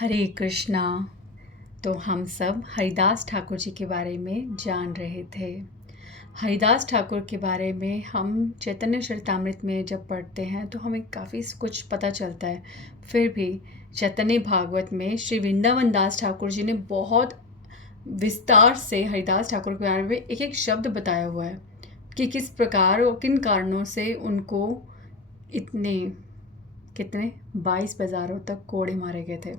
हरे कृष्णा। तो हम सब हरिदास ठाकुर जी के बारे में जान रहे थे। हरिदास ठाकुर के बारे में हम चैतन्य चरितामृत में जब पढ़ते हैं तो हमें काफ़ी कुछ पता चलता है। फिर भी चैतन्य भागवत में श्री वृंदावन दास ठाकुर जी ने बहुत विस्तार से हरिदास ठाकुर के बारे में एक एक शब्द बताया हुआ है कि किस प्रकार और किन कारणों से उनको इतने कितने 22 बाज़ारों तक कोड़े मारे गए थे।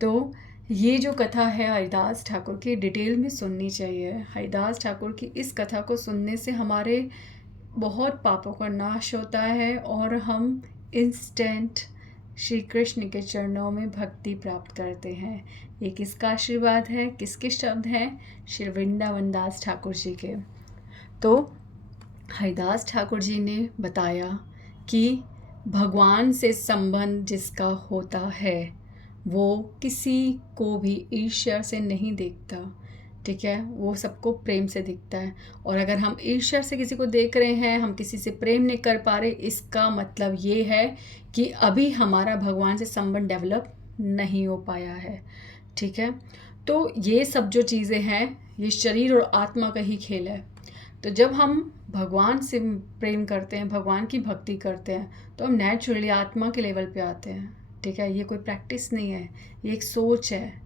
तो ये जो कथा है हरिदास ठाकुर की डिटेल में सुननी चाहिए। हरिदास ठाकुर की इस कथा को सुनने से हमारे बहुत पापों का नाश होता है और हम इंस्टेंट श्री कृष्ण के चरणों में भक्ति प्राप्त करते हैं। ये किसका आशीर्वाद है, किसके शब्द हैं? श्री वृंदावन दास ठाकुर जी के। तो हरिदास ठाकुर जी ने बताया कि भगवान से संबंध जिसका होता है वो किसी को भी ईर्ष्या से नहीं देखता, ठीक है। वो सबको प्रेम से दिखता है। और अगर हम ईर्ष्या से किसी को देख रहे हैं, हम किसी से प्रेम नहीं कर पा रहे, इसका मतलब ये है कि अभी हमारा भगवान से संबंध डेवलप नहीं हो पाया है, ठीक है। तो ये सब जो चीज़ें हैं ये शरीर और आत्मा का ही खेल है। तो जब हम भगवान से प्रेम करते हैं, भगवान की भक्ति करते हैं, तो हम नेचुरली आत्मा के लेवल पे आते हैं, ठीक है। ये कोई प्रैक्टिस नहीं है, ये एक सोच है,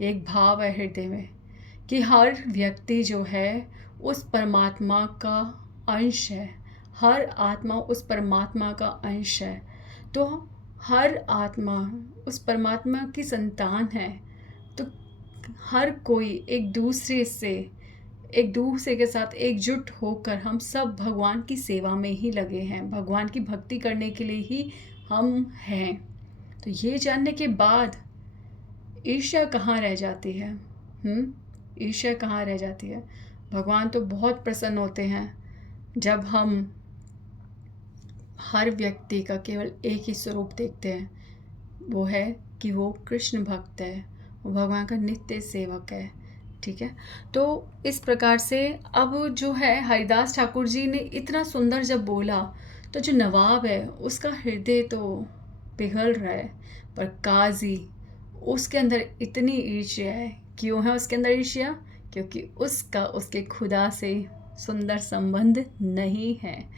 एक भाव है हृदय में कि हर व्यक्ति जो है उस परमात्मा का अंश है। हर आत्मा उस परमात्मा का अंश है। तो हर आत्मा उस परमात्मा की संतान है। तो हर कोई एक दूसरे के साथ एकजुट होकर हम सब भगवान की सेवा में ही लगे हैं, भगवान की भक्ति करने के लिए ही हम हैं। तो ये जानने के बाद ईर्ष्या कहाँ रह जाती है? ईर्ष्या कहाँ रह जाती है? भगवान तो बहुत प्रसन्न होते हैं जब हम हर व्यक्ति का केवल एक ही स्वरूप देखते हैं, वो है कि वो कृष्ण भक्त है, वो भगवान का नित्य सेवक है, ठीक है। तो इस प्रकार से अब जो है हरिदास ठाकुर जी ने इतना सुंदर जब बोला तो जो नवाब है उसका हृदय तो पिघल रहा है, पर काजी उसके अंदर इतनी ईर्ष्या है। क्यों है उसके अंदर ईर्ष्या? क्योंकि उसका उसके खुदा से सुंदर संबंध नहीं है,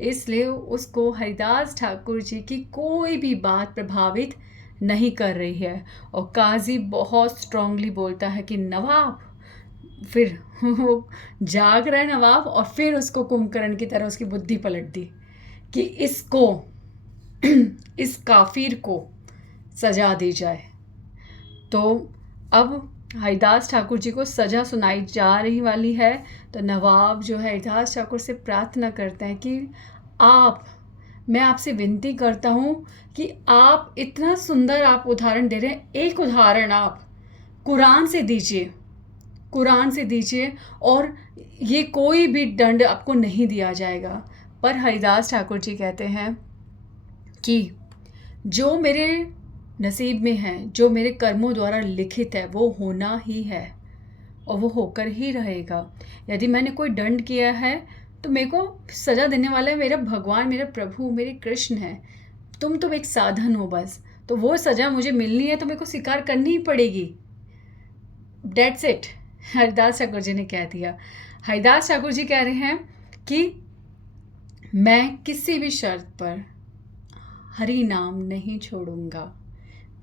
इसलिए उसको हरिदास ठाकुर जी की कोई भी बात प्रभावित नहीं कर रही है। और काजी बहुत स्ट्रांगली बोलता है कि नवाब, फिर वो जाग रहा है नवाब, और फिर उसको कुंभकर्ण की तरह उसकी बुद्धि पलट दी कि इसको इस काफिर को सजा दी जाए। तो अब हरिदास ठाकुर जी को सज़ा सुनाई जा रही वाली है। तो नवाब जो है हरिदास ठाकुर से प्रार्थना करते हैं कि मैं आपसे विनती करता हूँ कि आप इतना सुंदर आप उदाहरण दे रहे हैं, एक उदाहरण आप कुरान से दीजिए, कुरान से दीजिए, और ये कोई भी दंड आपको नहीं दिया जाएगा। पर हरिदास ठाकुर जी कहते हैं कि जो मेरे नसीब में है, जो मेरे कर्मों द्वारा लिखित है, वो होना ही है और वो होकर ही रहेगा। यदि मैंने कोई दंड किया है तो मेरे को सज़ा देने वाला है मेरा भगवान, मेरा प्रभु, मेरे कृष्ण है। तुम तो एक साधन हो बस। तो वो सज़ा मुझे मिलनी है तो मेरे को स्वीकार करनी ही पड़ेगी। डेट्स इट, हरिदास ठाकुर जी ने कह दिया। हरिदास ठाकुर जी कह रहे हैं कि मैं किसी भी शर्त पर हरि नाम नहीं छोड़ूंगा।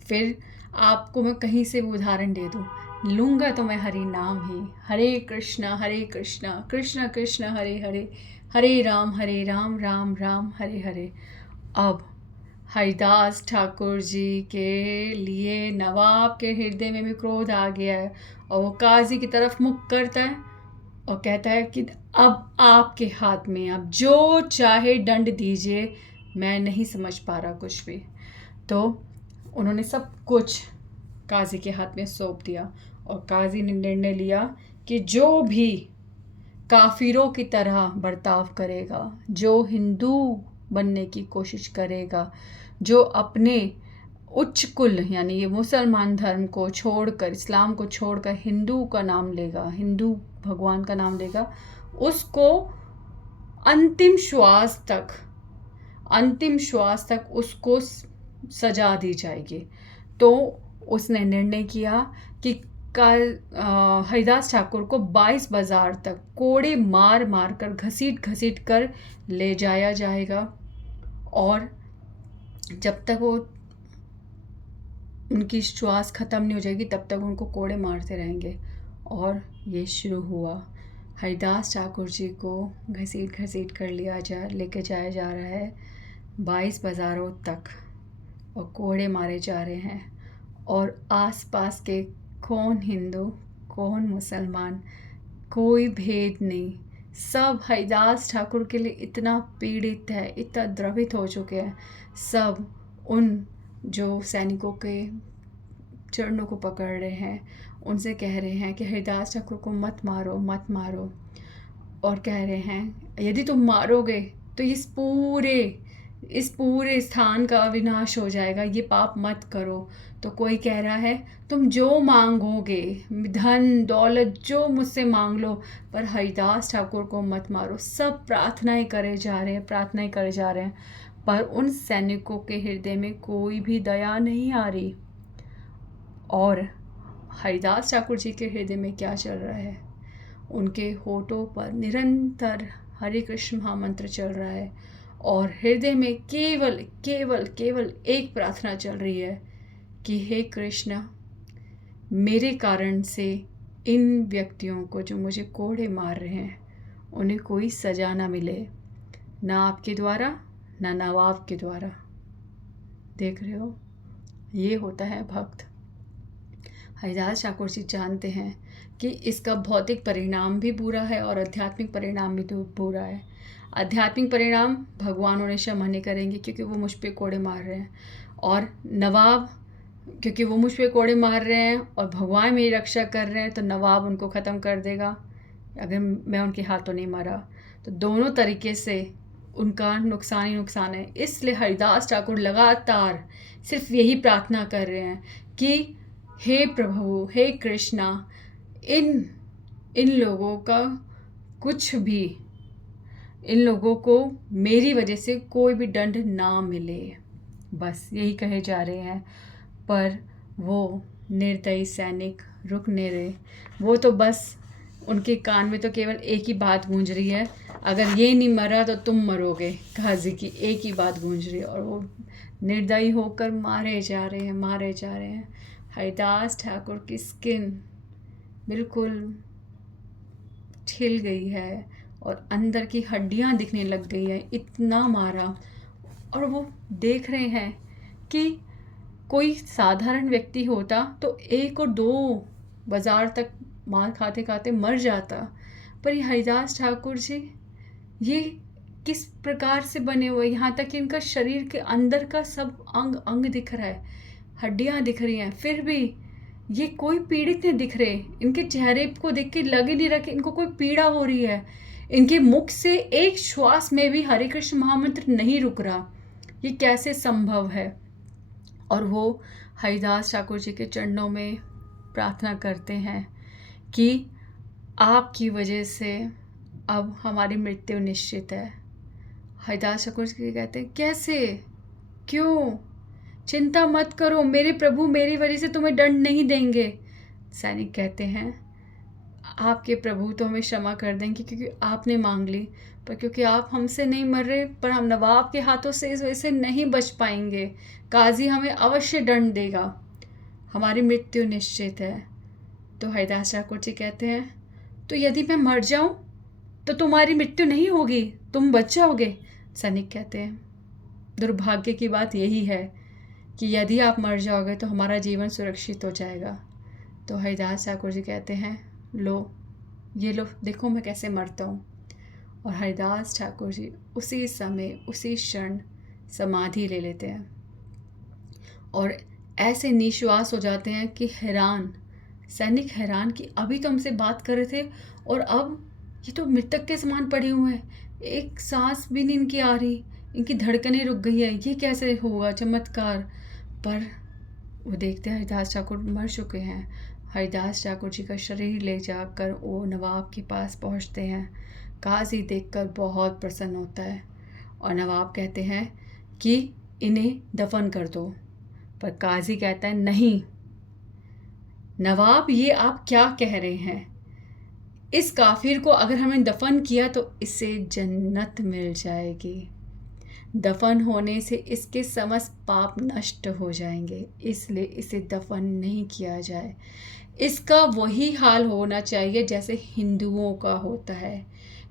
फिर आपको मैं कहीं से भी उदाहरण दे दूँ, लूँगा तो मैं हरि नाम ही। हरे कृष्णा कृष्ण कृष्ण हरे हरे, हरे राम राम राम हरे हरे। अब हरिदास ठाकुर जी के लिए नवाब के हृदय में भी क्रोध आ गया है और वो काजी की तरफ मुख करता है और कहता है कि अब आपके हाथ में, आप जो चाहे दंड दीजिए, मैं नहीं समझ पा रहा कुछ भी। तो उन्होंने सब कुछ काजी के हाथ में सौंप दिया और काजी ने निर्णय लिया कि जो भी काफिरों की तरह बर्ताव करेगा, जो हिंदू बनने की कोशिश करेगा, जो अपने उच्च कुल यानी ये मुसलमान धर्म को छोड़कर, इस्लाम को छोड़कर हिंदू का नाम लेगा, हिंदू भगवान का नाम लेगा, उसको अंतिम श्वास तक उसको सजा दी जाएगी। तो उसने निर्णय किया कि हरिदास ठाकुर को 22 बाजार तक कोड़े मार मार कर घसीट घसीट कर ले जाया जाएगा, और जब तक वो उनकी श्वास ख़त्म नहीं हो जाएगी तब तक उनको कोड़े मारते रहेंगे। और ये शुरू हुआ। हरिदास ठाकुर जी को घसीट घसीट कर लेके जाया जा रहा है 22 बाज़ारों तक, और कोड़े मारे जा रहे हैं। और आसपास के कौन हिंदू कौन मुसलमान, कोई भेद नहीं, सब हरिदास ठाकुर के लिए इतना पीड़ित है, इतना द्रवित हो चुके हैं। सब उन जो सैनिकों के चरणों को पकड़ रहे हैं, उनसे कह रहे हैं कि हरिदास ठाकुर को मत मारो मत मारो, और कह रहे हैं यदि तुम मारोगे तो इस पूरे स्थान का विनाश हो जाएगा, ये पाप मत करो। तो कोई कह रहा है तुम जो मांगोगे, धन दौलत जो मुझसे मांग लो, पर हरिदास ठाकुर को मत मारो। सब प्रार्थनाएं करे जा रहे हैं, पर उन सैनिकों के हृदय में कोई भी दया नहीं आ रही। और हरिदास ठाकुर जी के हृदय में क्या चल रहा है? उनके होठों पर निरंतर हरे कृष्ण महामंत्र चल रहा है, और हृदय में केवल केवल केवल एक प्रार्थना चल रही है कि हे कृष्ण, मेरे कारण से इन व्यक्तियों को जो मुझे कोड़े मार रहे हैं, उन्हें कोई सजा ना मिले, ना आपके द्वारा ना नवाब के द्वारा। देख रहे हो, ये होता है भक्त। हरिदास ठाकुर जी जानते हैं कि इसका भौतिक परिणाम भी बुरा है और आध्यात्मिक परिणाम भी बुरा है। आध्यात्मिक परिणाम भगवान उन्हें क्षमा नहीं करेंगे क्योंकि वो मुझ पे कोड़े मार रहे हैं, और नवाब क्योंकि वो मुझ पे कोड़े मार रहे हैं और भगवान मेरी रक्षा कर रहे हैं, तो नवाब उनको ख़त्म कर देगा अगर मैं उनके हाथों नहीं मारा। तो दोनों तरीके से उनका नुकसान ही नुकसान है। इसलिए हरिदास ठाकुर लगातार सिर्फ यही प्रार्थना कर रहे हैं कि हे प्रभु, हे कृष्णा, इन लोगों का कुछ भी, इन लोगों को मेरी वजह से कोई भी दंड ना मिले, बस यही कहे जा रहे हैं। पर वो निर्दयी सैनिक रुक नहीं रहे। वो तो बस उनके कान में तो केवल एक ही बात गूंज रही है, अगर ये नहीं मरा तो तुम मरोगे, काजी की एक ही बात गूंज रही है, और वो निर्दयी होकर मारे जा रहे हैं। हरिदास ठाकुर की स्किन बिल्कुल छिल गई है और अंदर की हड्डियां दिखने लग गई है, इतना मारा। और वो देख रहे हैं कि कोई साधारण व्यक्ति होता तो 1 और 2 बाजार तक मार खाते खाते मर जाता, पर ये हरिदास ठाकुर जी ये किस प्रकार से बने हुए, यहाँ तक कि इनका शरीर के अंदर का सब अंग अंग दिख रहा है, हड्डियाँ दिख रही हैं, फिर भी ये कोई पीड़ित नहीं दिख रहे। इनके चेहरे को देख के लग ही नहीं रहा कि इनको कोई पीड़ा हो रही है। इनके मुख से एक श्वास में भी हरे कृष्ण महामंत्र नहीं रुक रहा। ये कैसे संभव है? और वो हरिदास ठाकुर जी के चरणों में प्रार्थना करते हैं कि आपकी वजह से अब हमारी मृत्यु निश्चित है। हरिदास ठाकुर जी कहते हैं कैसे, क्यों? चिंता मत करो, मेरे प्रभु मेरी वजह से तुम्हें दंड नहीं देंगे। सैनिक कहते हैं आपके प्रभु तो हमें क्षमा कर देंगे क्योंकि आपने मांग ली, पर क्योंकि आप हमसे नहीं मर रहे, पर हम नवाब के हाथों से इस वजह से नहीं बच पाएंगे। काजी हमें अवश्य दंड देगा, हमारी मृत्यु निश्चित है। तो हरिदास ठाकुर जी कहते हैं तो यदि मैं मर जाऊं तो तुम्हारी मृत्यु नहीं होगी, तुम बच जाओगे। सैनिक कहते हैं दुर्भाग्य की बात यही है कि यदि आप मर जाओगे तो हमारा जीवन सुरक्षित हो जाएगा। तो हरिदास ठाकुर जी कहते हैं ये लो देखो मैं कैसे मरता हूँ। और हरिदास ठाकुर जी उसी समय उसी क्षण समाधि ले लेते हैं और ऐसे निश्वास हो जाते हैं कि सैनिक हैरान कि अभी तो हमसे बात कर रहे थे और अब ये तो मृतक के समान पड़े हुए हैं, एक सांस भी नहीं इनकी आ रही, इनकी धड़कनें रुक गई है, ये कैसे हुआ चमत्कार। पर वो देखते हैं हरिदास ठाकुर मर चुके हैं। हरिदास ठाकुर जी का शरीर ले जाकर वो नवाब के पास पहुंचते हैं। काजी देखकर बहुत प्रसन्न होता है और नवाब कहते हैं कि इन्हें दफन कर दो, पर काजी कहता है नहीं, नवाब ये आप क्या कह रहे हैं? इस काफिर को अगर हमने दफन किया तो इसे जन्नत मिल जाएगी। दफन होने से इसके समस्त पाप नष्ट हो जाएंगे, इसलिए इसे दफन नहीं किया जाए। इसका वही हाल होना चाहिए जैसे हिंदुओं का होता है।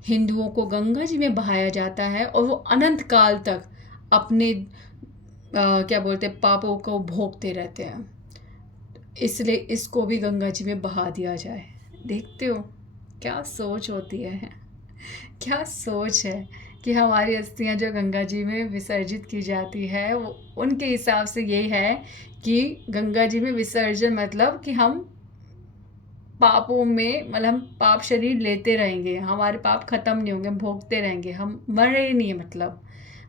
हिंदुओं को गंगा जी में बहाया जाता है और वो अनंत काल तक अपने क्या बोलते हैं, पापों को भोगते रहते हैं। इसलिए इसको भी गंगा जी में बहा दिया जाए। देखते हो क्या सोच होती है, क्या सोच है कि हमारी अस्थियां जो गंगा जी में विसर्जित की जाती है, वो उनके हिसाब से ये है कि गंगा जी में विसर्जन मतलब कि हम पापों में, मतलब हम पाप शरीर लेते रहेंगे, हमारे पाप खत्म नहीं होंगे, हम भोगते रहेंगे, हम मर रहे नहीं है। मतलब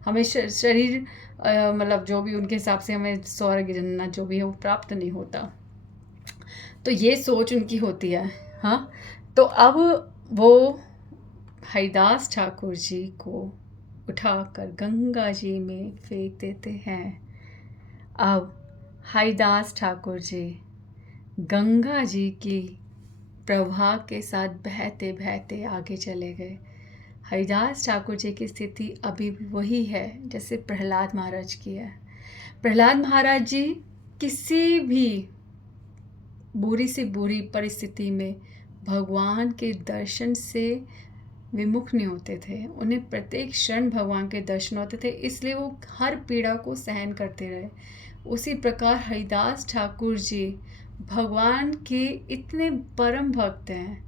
हमें शरीर मतलब जो भी उनके हिसाब से हमें स्वर्ग जन्नत जो भी है वो प्राप्त नहीं होता। तो ये सोच उनकी होती है। हाँ, तो अब वो हरिदास ठाकुर जी को उठाकर गंगा जी में फेंक देते हैं। अब हरिदास ठाकुर जी गंगा जी की प्रवाह के साथ बहते बहते आगे चले गए। हरिदास ठाकुर जी की स्थिति अभी भी वही है जैसे प्रहलाद महाराज की है। प्रहलाद महाराज जी किसी भी बुरी से बुरी परिस्थिति में भगवान के दर्शन से विमुख नहीं होते थे। उन्हें प्रत्येक क्षण भगवान के दर्शन होते थे, इसलिए वो हर पीड़ा को सहन करते रहे। उसी प्रकार हरिदास ठाकुर जी भगवान के इतने परम भक्त हैं।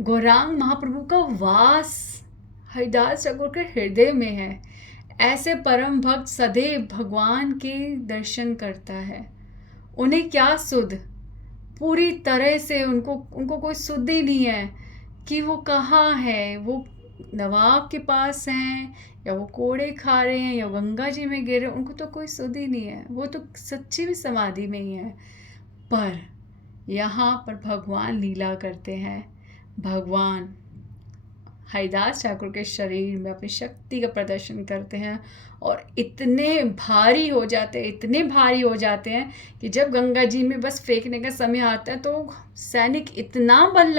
गौरांग महाप्रभु का वास हरिदास ठाकुर के हृदय में है। ऐसे परम भक्त सदैव भगवान के दर्शन करता है। उन्हें क्या सुध, पूरी तरह से उनको कोई सुध ही नहीं है कि वो कहाँ है, वो नवाब के पास हैं या वो कोड़े खा रहे हैं या गंगा जी में गिर रहे हैं, उनको तो कोई सुध ही नहीं है। वो तो सच्ची में समाधि में ही है। पर यहाँ पर भगवान लीला करते हैं। भगवान हरिदास ठाकुर के शरीर में अपनी शक्ति का प्रदर्शन करते हैं और इतने भारी हो जाते हैं, इतने भारी हो जाते हैं कि जब गंगा जी में बस फेंकने का समय आता है तो सैनिक इतना बल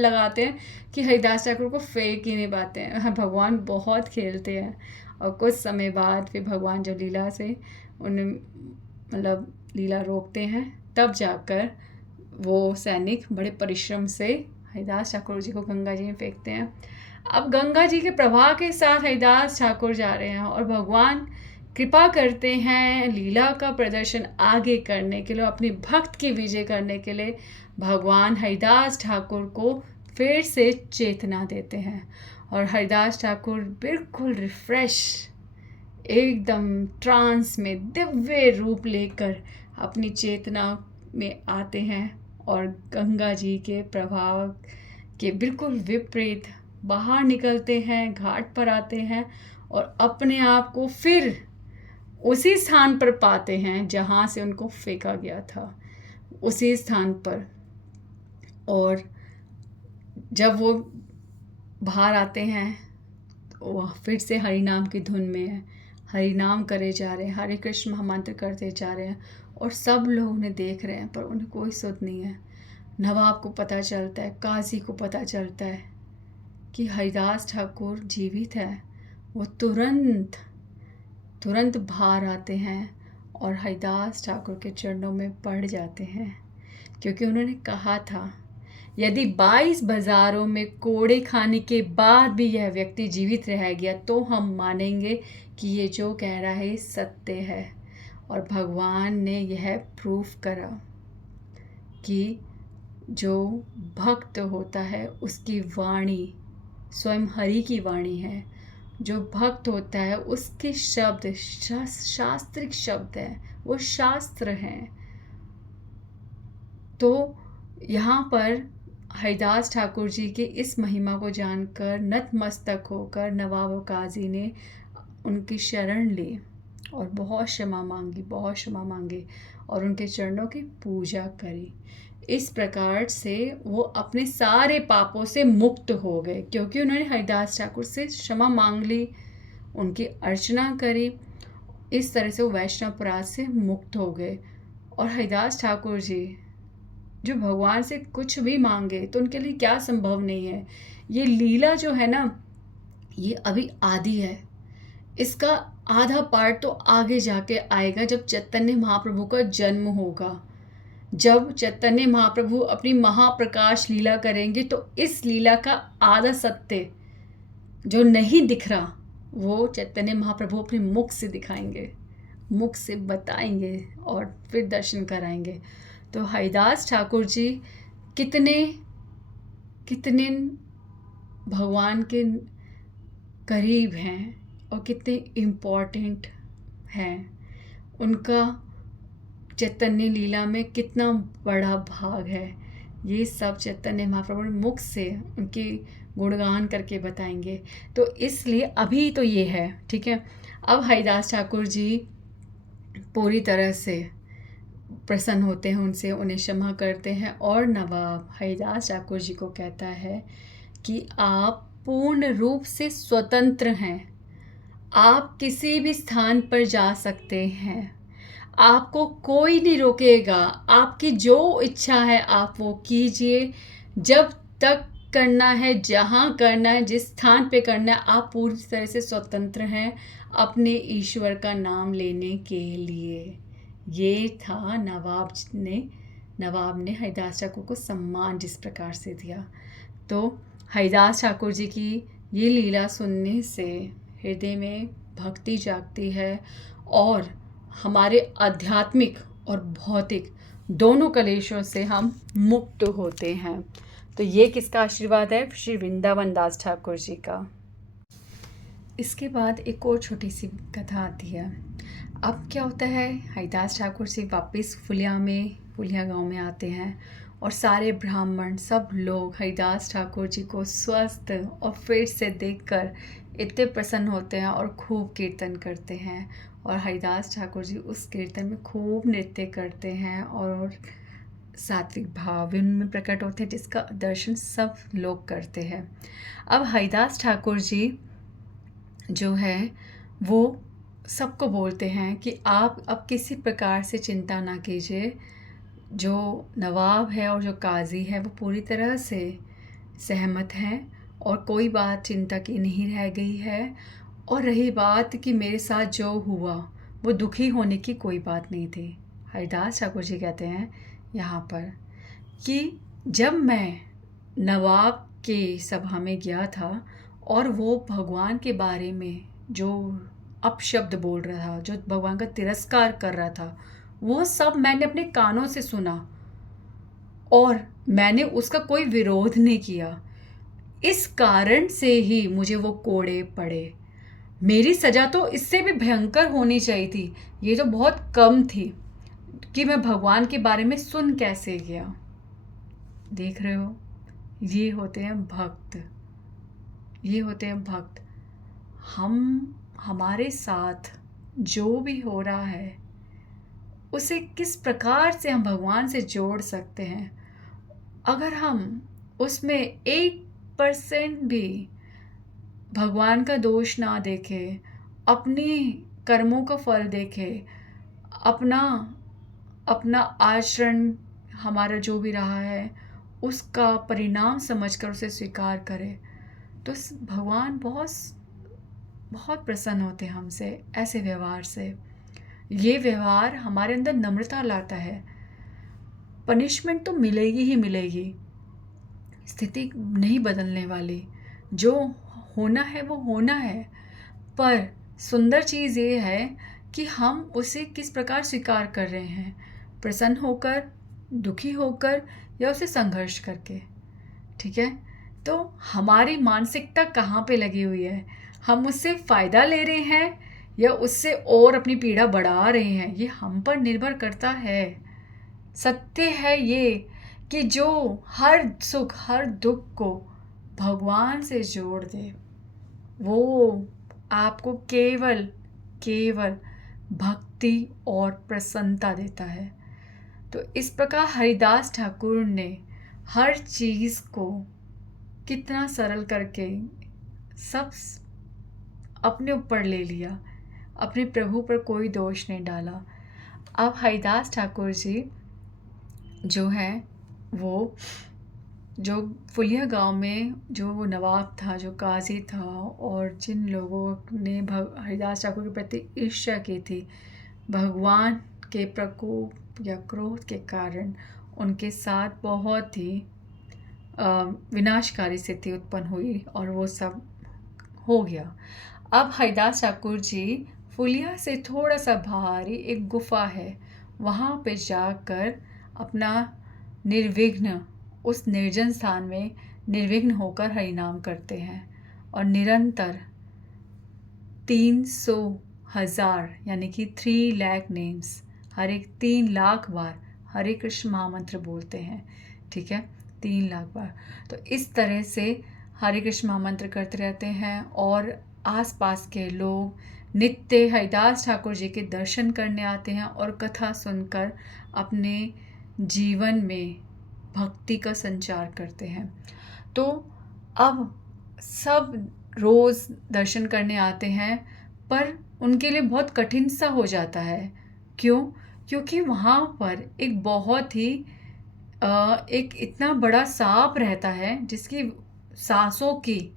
लगाते हैं कि हरिदास ठाकुर को फेंक ही नहीं पाते हैं। हाँ, भगवान बहुत खेलते हैं। और कुछ समय बाद फिर भगवान जब लीला से उन्हें मतलब लीला रोकते हैं, तब जाकर वो सैनिक बड़े परिश्रम से हरिदास ठाकुर जी को गंगा जी में फेंकते हैं। अब गंगा जी के प्रवाह के साथ हरिदास ठाकुर जा रहे हैं और भगवान कृपा करते हैं लीला का प्रदर्शन आगे करने के लिए, अपने भक्त की विजय करने के लिए भगवान हरिदास ठाकुर को फिर से चेतना देते हैं। और हरिदास ठाकुर बिल्कुल रिफ्रेश, एकदम ट्रांस में दिव्य रूप लेकर अपनी चेतना में आते हैं और गंगा जी के प्रभाव के बिल्कुल विपरीत बाहर निकलते हैं, घाट पर आते हैं और अपने आप को फिर उसी स्थान पर पाते हैं जहाँ से उनको फेंका गया था, उसी स्थान पर। और जब वो बाहर आते हैं तो वह फिर से हरि नाम की धुन में है, हरि नाम करे जा रहे हैं, हरे कृष्ण महामंत्र करते जा रहे हैं और सब लोग उन्हें देख रहे हैं, पर उन्हें कोई सुध नहीं है। नवाब को पता चलता है, काजी को पता चलता है कि हरिदास ठाकुर जीवित है। वो तुरंत बाहर आते हैं और हरिदास ठाकुर के चरणों में पड़ जाते हैं, क्योंकि उन्होंने कहा था यदि 22 बाजारों में कोड़े खाने के बाद भी यह व्यक्ति जीवित रह गया तो हम मानेंगे कि ये जो कह रहा है सत्य है। और भगवान ने यह प्रूफ करा कि जो भक्त होता है उसकी वाणी स्वयं हरि की वाणी है। जो भक्त होता है उसके शब्द शास्त्रिक शब्द हैं, वो शास्त्र हैं। तो यहाँ पर हरिदास ठाकुर जी के इस महिमा को जानकर नतमस्तक होकर नवाब काजी ने उनकी शरण ली और बहुत क्षमा मांगी और उनके चरणों की पूजा करी। इस प्रकार से वो अपने सारे पापों से मुक्त हो गए, क्योंकि उन्होंने हरिदास ठाकुर से क्षमा मांग ली, उनकी अर्चना करी। इस तरह से वो वैष्णव अपराध से मुक्त हो गए। और हरिदास ठाकुर जी जो भगवान से कुछ भी मांगे तो उनके लिए क्या संभव नहीं है। ये लीला जो है ना, ये अभी आदि है। इसका आधा पार्ट तो आगे जाके आएगा, जब चैतन्य महाप्रभु का जन्म होगा। जब चैतन्य महाप्रभु अपनी महाप्रकाश लीला करेंगे तो इस लीला का आधा सत्य जो नहीं दिख रहा, वो चैतन्य महाप्रभु अपने मुख से दिखाएंगे, मुख से बताएंगे और फिर दर्शन कराएंगे। तो हरिदास ठाकुर जी कितने कितने भगवान के करीब हैं और कितने इम्पोर्टेंट हैं। उनका चैतन्य लीला में कितना बड़ा भाग है, ये सब चैतन्य महाप्रभु मुख से उनकी गुणगान करके बताएंगे। तो इसलिए अभी तो ये है, ठीक है। अब हरिदास ठाकुर जी पूरी तरह से प्रसन्न होते हैं उनसे, उन्हें क्षमा करते हैं और नवाब हरिदास ठाकुर जी को कहता है कि आप पूर्ण रूप से स्वतंत्र हैं, आप किसी भी स्थान पर जा सकते हैं, आपको कोई नहीं रोकेगा, आपकी जो इच्छा है आप वो कीजिए, जब तक करना है, जहाँ करना है, जिस स्थान पे करना है, आप पूरी तरह से स्वतंत्र हैं अपने ईश्वर का नाम लेने के लिए। ये था नवाब ने हरिदास ठाकुर को सम्मान जिस प्रकार से दिया। तो हरिदास ठाकुर जी की ये लीला सुनने से हृदय में भक्ति जागती है और हमारे आध्यात्मिक और भौतिक दोनों कलेशों से हम मुक्त होते हैं। तो ये किसका आशीर्वाद है? श्री वृंदावन दास ठाकुर जी का। इसके बाद एक और छोटी सी कथा आती है। अब क्या होता है, हरिदास ठाकुर जी वापस फुलिया गांव में आते हैं और सारे ब्राह्मण सब लोग हरिदास ठाकुर जी को स्वस्थ और फिर से देखकर इतने प्रसन्न होते हैं और खूब कीर्तन करते हैं। और हरिदास ठाकुर जी उस कीर्तन में खूब नृत्य करते हैं और सात्विक भाव उनमें प्रकट होते हैं, जिसका दर्शन सब लोग करते हैं। अब हरिदास ठाकुर जी जो है वो सबको बोलते हैं कि आप अब किसी प्रकार से चिंता ना कीजिए, जो नवाब है और जो काजी है वो पूरी तरह से सहमत हैं और कोई बात चिंता की नहीं रह गई है। और रही बात कि मेरे साथ जो हुआ वो दुखी होने की कोई बात नहीं थी। हरिदास ठाकुर जी कहते हैं यहाँ पर कि जब मैं नवाब के सभा में गया था और वो भगवान के बारे में जो अपशब्द बोल रहा था, जो भगवान का तिरस्कार कर रहा था, वो सब मैंने अपने कानों से सुना और मैंने उसका कोई विरोध नहीं किया। इस कारण से ही मुझे वो कोड़े पड़े। मेरी सज़ा तो इससे भी भयंकर होनी चाहिए थी, ये तो बहुत कम थी कि मैं भगवान के बारे में सुन कैसे गया। देख रहे हो, ये होते हैं भक्त, ये होते हैं भक्त। हमारे साथ जो भी हो रहा है उसे किस प्रकार से हम भगवान से जोड़ सकते हैं। अगर हम उसमें 1% भी भगवान का दोष ना देखें, अपने कर्मों का फल देखें, अपना आचरण हमारा जो भी रहा है उसका परिणाम समझकर उसे स्वीकार करें, तो भगवान बहुत बहुत प्रसन्न होते हैं हमसे ऐसे व्यवहार से। ये व्यवहार हमारे अंदर नम्रता लाता है। पनिशमेंट तो मिलेगी ही मिलेगी, स्थिति नहीं बदलने वाली, जो होना है वो होना है, पर सुंदर चीज़ ये है कि हम उसे किस प्रकार स्वीकार कर रहे हैं, प्रसन्न होकर, दुखी होकर या उसे संघर्ष करके। ठीक है, तो हमारी मानसिकता कहाँ पे लगी हुई है, हम उससे फ़ायदा ले रहे हैं या उससे और अपनी पीड़ा बढ़ा रहे हैं, ये हम पर निर्भर करता है। सत्य है ये कि जो हर सुख हर दुख को भगवान से जोड़ दे, वो आपको केवल भक्ति और प्रसन्नता देता है। तो इस प्रकार हरिदास ठाकुर ने हर चीज़ को कितना सरल करके सब अपने ऊपर ले लिया, अपने प्रभु पर कोई दोष नहीं डाला। अब हरिदास ठाकुर जी जो है वो जो फुलिया गांव में जो वो नवाब था, जो काजी था, और जिन लोगों ने हरिदास ठाकुर के प्रति ईर्ष्या की थी, भगवान के प्रकोप या क्रोध के कारण उनके साथ बहुत ही विनाशकारी स्थिति उत्पन्न हुई और वो सब हो गया। अब हरिदास ठाकुर जी फुलिया से थोड़ा सा बाहर ही एक गुफा है, वहाँ पे जाकर अपना निर्विघ्न, उस निर्जन स्थान में निर्विघ्न होकर हरिनाम करते हैं और निरंतर 300,000 यानी कि 3 लाख नेम्स, हर एक 3 लाख बार हरे कृष्ण महामंत्र बोलते हैं। ठीक है, 3 लाख बार। तो इस तरह से हरे कृष्ण महामंत्र करते रहते हैं और आसपास के लोग नित्य हरिदास ठाकुर जी के दर्शन करने आते हैं और कथा सुनकर अपने जीवन में भक्ति का संचार करते हैं। तो अब सब रोज़ दर्शन करने आते हैं, पर उनके लिए बहुत कठिन सा हो जाता है। क्यों? क्योंकि वहाँ पर एक बहुत ही एक इतना बड़ा सांप रहता है जिसकी सांसों की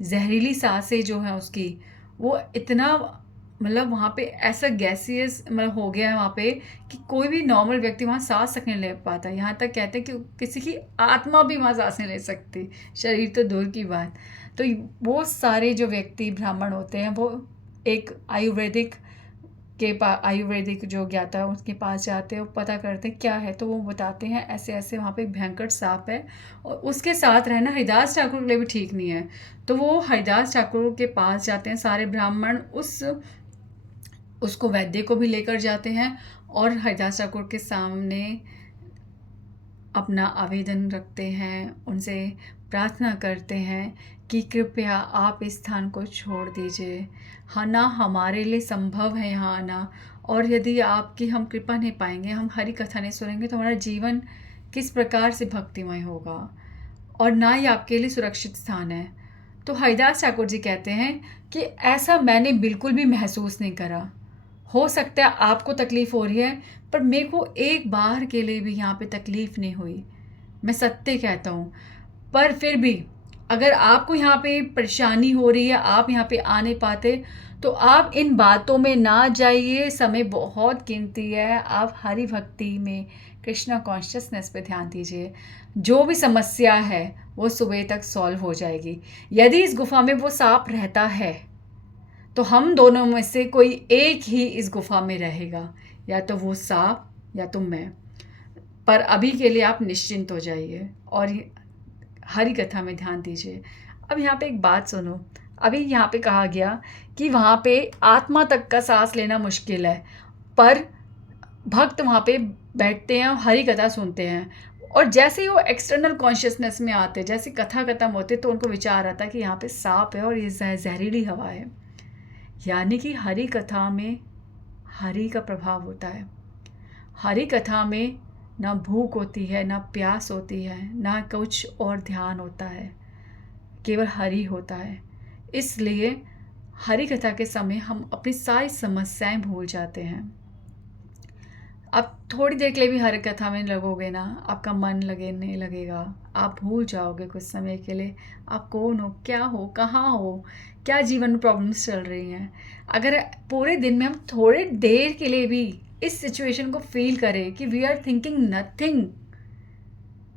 जहरीली सांसें जो हैं उसकी, वो इतना मतलब वहाँ पे ऐसा गैसियस मतलब हो गया है वहाँ पे कि कोई भी नॉर्मल व्यक्ति वहाँ सांस तक नहीं ले पाता। यहाँ तक कहते हैं कि किसी की आत्मा भी वहाँ सांस नहीं ले सकती, शरीर तो दूर की बात। तो वो सारे जो व्यक्ति ब्राह्मण होते हैं वो एक आयुर्वेदिक जो ज्ञाता है उसके पास जाते हैं, वो पता करते हैं क्या है, तो वो बताते हैं ऐसे ऐसे वहाँ पे एक भयंकर सांप है और उसके साथ रहना हरिदास ठाकुर के लिए भी ठीक नहीं है। तो वो हरिदास ठाकुर के पास जाते हैं सारे ब्राह्मण, उसको वैद्य को भी लेकर जाते हैं और हरिदास ठाकुर के सामने अपना आवेदन रखते हैं, उनसे प्रार्थना करते हैं कि कृपया आप इस स्थान को छोड़ दीजिए। हाँ, ना हमारे लिए संभव है यहाँ आना, और यदि आपकी हम कृपा नहीं पाएंगे, हम हरी कथा नहीं सुनेंगे, तो हमारा जीवन किस प्रकार से भक्तिमय होगा, और ना ही आपके लिए सुरक्षित स्थान है। तो हरिदास ठाकुर जी कहते हैं कि ऐसा मैंने बिल्कुल भी महसूस नहीं करा। हो सकता है आपको तकलीफ़ हो रही है, पर मेरे को एक बार के लिए भी यहाँ पे तकलीफ़ नहीं हुई, मैं सत्य कहता हूँ। पर फिर भी अगर आपको यहाँ पे परेशानी हो रही है, आप यहाँ पे आ नहीं पाते, तो आप इन बातों में ना जाइए, समय बहुत कीमती है। आप हरि भक्ति में कृष्णा कॉन्शियसनेस पे ध्यान दीजिए। जो भी समस्या है वो सुबह तक सॉल्व हो जाएगी। यदि इस गुफा में वो सांप रहता है तो हम दोनों में से कोई एक ही इस गुफा में रहेगा, या तो वो सांप या तो मैं। पर अभी के लिए आप निश्चिंत हो जाइए और हरि कथा में ध्यान दीजिए। अब यहाँ पे एक बात सुनो, अभी यहाँ पे कहा गया कि वहाँ पे आत्मा तक का सांस लेना मुश्किल है, पर भक्त वहाँ पे बैठते हैं और हरि कथा सुनते हैं, और जैसे ही वो एक्सटर्नल कॉन्शियसनेस में आते, जैसे कथा खत्म होते, तो उनको विचार आता है कि यहाँ पे सांप है और ये जहरीली हवा है। यानी कि हरि कथा में हरि का प्रभाव होता है। हरि कथा में ना भूख होती है, ना प्यास होती है, ना कुछ और ध्यान होता है, केवल हरि होता है। इसलिए हरि कथा के समय हम अपनी सारी समस्याएं भूल जाते हैं। आप थोड़ी देर के लिए भी हरि कथा में लगोगे ना, आपका मन नहीं लगेगा, आप भूल जाओगे कुछ समय के लिए आप कौन हो, क्या हो, कहाँ हो, क्या जीवन में प्रॉब्लम्स चल रही हैं। अगर पूरे दिन में हम थोड़ी देर के लिए भी इस सिचुएशन को फील करें कि we are thinking nothing,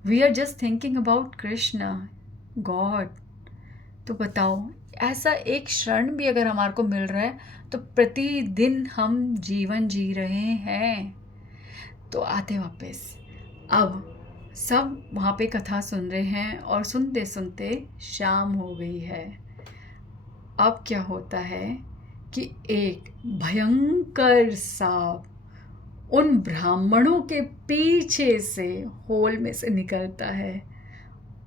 we are just thinking about Krishna God, तो बताओ ऐसा एक क्षण भी अगर हमारे को मिल रहा है तो प्रतिदिन हम जीवन जी रहे हैं। तो आते वापस, अब सब वहाँ पे कथा सुन रहे हैं और सुनते सुनते शाम हो गई है। अब क्या होता है कि एक भयंकर सांप उन ब्राह्मणों के पीछे से होल में से निकलता है,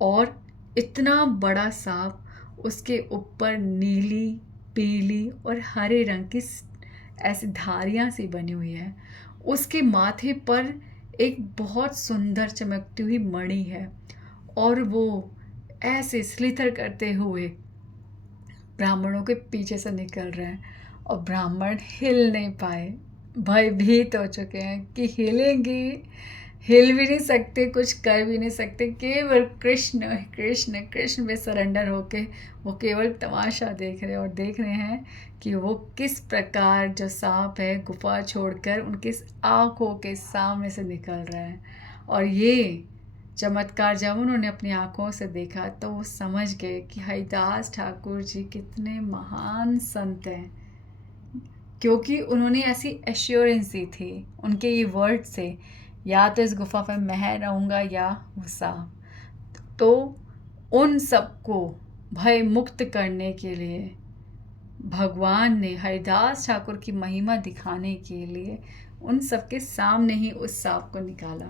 और इतना बड़ा सांप, उसके ऊपर नीली, पीली और हरे रंग की ऐसी धारियाँ सी बनी हुई है। उसके माथे पर एक बहुत सुंदर चमकती हुई मणि है, और वो ऐसे स्लिथर करते हुए ब्राह्मणों के पीछे से निकल रहे हैं, और ब्राह्मण हिल नहीं पाए, भयभीत हो चुके हैं कि हिल भी नहीं सकते, कुछ कर भी नहीं सकते, केवल कृष्ण कृष्ण कृष्ण में सरेंडर होके वो केवल तमाशा देख रहे हैं, और देख रहे हैं कि वो किस प्रकार जो सांप है गुफा छोड़कर उनकी आंखों के सामने से निकल रहा है। और ये चमत्कार जब उन्होंने अपनी आंखों से देखा तो वो समझ गए कि हरिदास ठाकुर जी कितने महान संत हैं, क्योंकि उन्होंने ऐसी एश्योरेंस दी थी उनके ये वर्ड से, या तो इस गुफा में मैं रहूँगा या वो सांप। तो उन सबको भय मुक्त करने के लिए भगवान ने हरिदास ठाकुर की महिमा दिखाने के लिए उन सबके सामने ही उस सांप को निकाला।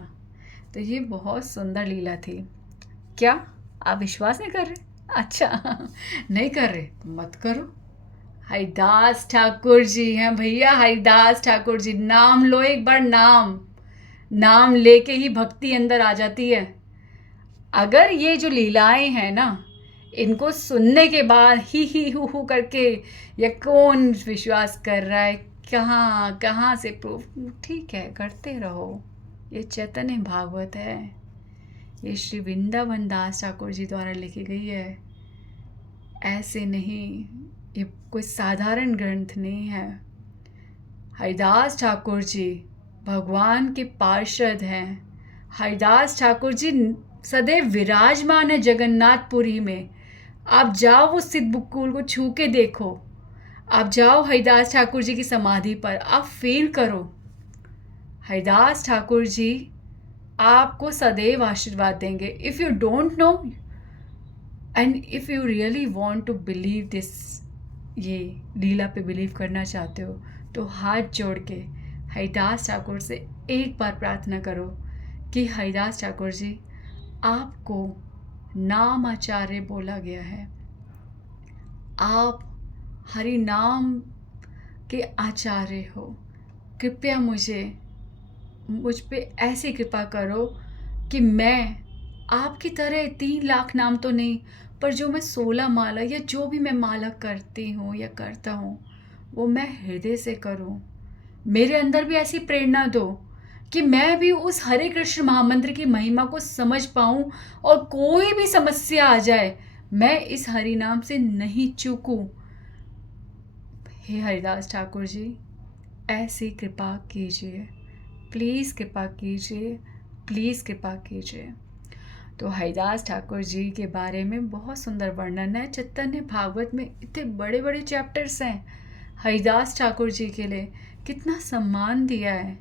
तो ये बहुत सुंदर लीला थी। क्या आप विश्वास नहीं कर रहे? अच्छा नहीं कर रहे तो मत करो। हरिदास ठाकुर जी हैं भैया, हरिदास ठाकुर जी। नाम लो एक बार, नाम नाम लेके ही भक्ति अंदर आ जाती है। अगर ये जो लीलाएं हैं ना, इनको सुनने के बाद ही हु करके ये कौन विश्वास कर रहा है, कहाँ कहाँ से प्रूफ, ठीक है करते रहो। ये चैतन्य भागवत है, ये श्री वृंदावन दास ठाकुर जी द्वारा लिखी गई है, ऐसे नहीं, ये कोई साधारण ग्रंथ नहीं है। हरिदास ठाकुर जी भगवान के पार्षद हैं। हरिदास ठाकुर जी सदैव विराजमान है जगन्नाथपुरी में। आप जाओ वो सिद्ध बुक्कुल को छू के देखो, आप जाओ हरिदास ठाकुर जी की समाधि पर, आप फील करो। हरिदास ठाकुर जी आपको सदैव आशीर्वाद देंगे। If you don't know and if you really want to believe this, ये लीला पे बिलीव करना चाहते हो, तो हाथ जोड़ के हरिदास ठाकुर से एक बार प्रार्थना करो कि हरिदास ठाकुर जी, आपको नाम आचार्य बोला गया है, आप हरि नाम के आचार्य हो, कृपया मुझ पे ऐसी कृपा करो कि मैं आपकी तरह 3 लाख नाम तो नहीं, पर जो मैं 16 माला या जो भी मैं माला करती हूँ या करता हूँ वो मैं हृदय से करूँ। मेरे अंदर भी ऐसी प्रेरणा दो कि मैं भी उस हरे कृष्ण महामंत्र की महिमा को समझ पाऊँ, और कोई भी समस्या आ जाए मैं इस हरि नाम से नहीं चूकूँ। हे हरिदास ठाकुर जी, ऐसी कृपा कीजिए, प्लीज़ कृपा कीजिए, प्लीज़ कृपा कीजिए। तो हरिदास ठाकुर जी के बारे में बहुत सुंदर वर्णन है चैतन्य भागवत में। इतने बड़े बड़े चैप्टर्स हैं हरिदास ठाकुर जी के लिए, कितना सम्मान दिया है।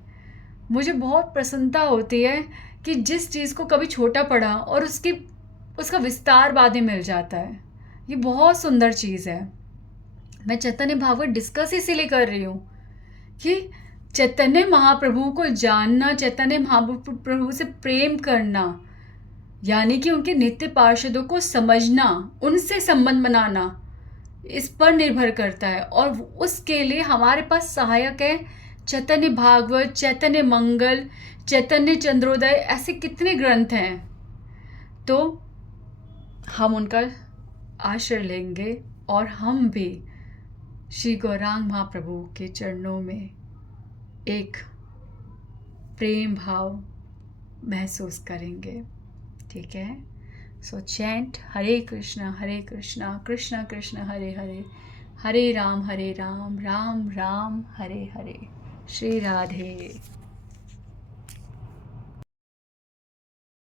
मुझे बहुत प्रसन्नता होती है कि जिस चीज़ को कभी छोटा पढ़ा और उसका विस्तार बाद में मिल जाता है। ये बहुत सुंदर चीज़ है। मैं चैतन्य भागवत डिस्कस इसीलिए कर रही हूँ कि चैतन्य महाप्रभु को जानना, चैतन्य महाप्रभु से प्रेम करना, यानी कि उनके नित्य पार्षदों को समझना, उनसे संबंध बनाना, इस पर निर्भर करता है। और उसके लिए हमारे पास सहायक है चैतन्य भागवत, चैतन्य मंगल, चैतन्य चंद्रोदय, ऐसे कितने ग्रंथ हैं। तो हम उनका आश्रय लेंगे और हम भी श्री गौरांग महाप्रभु के चरणों में एक प्रेम भाव महसूस करेंगे। ठीक है, सो चैंट हरे कृष्णा कृष्णा कृष्णा हरे हरे, हरे राम राम राम हरे हरे। श्री राधे।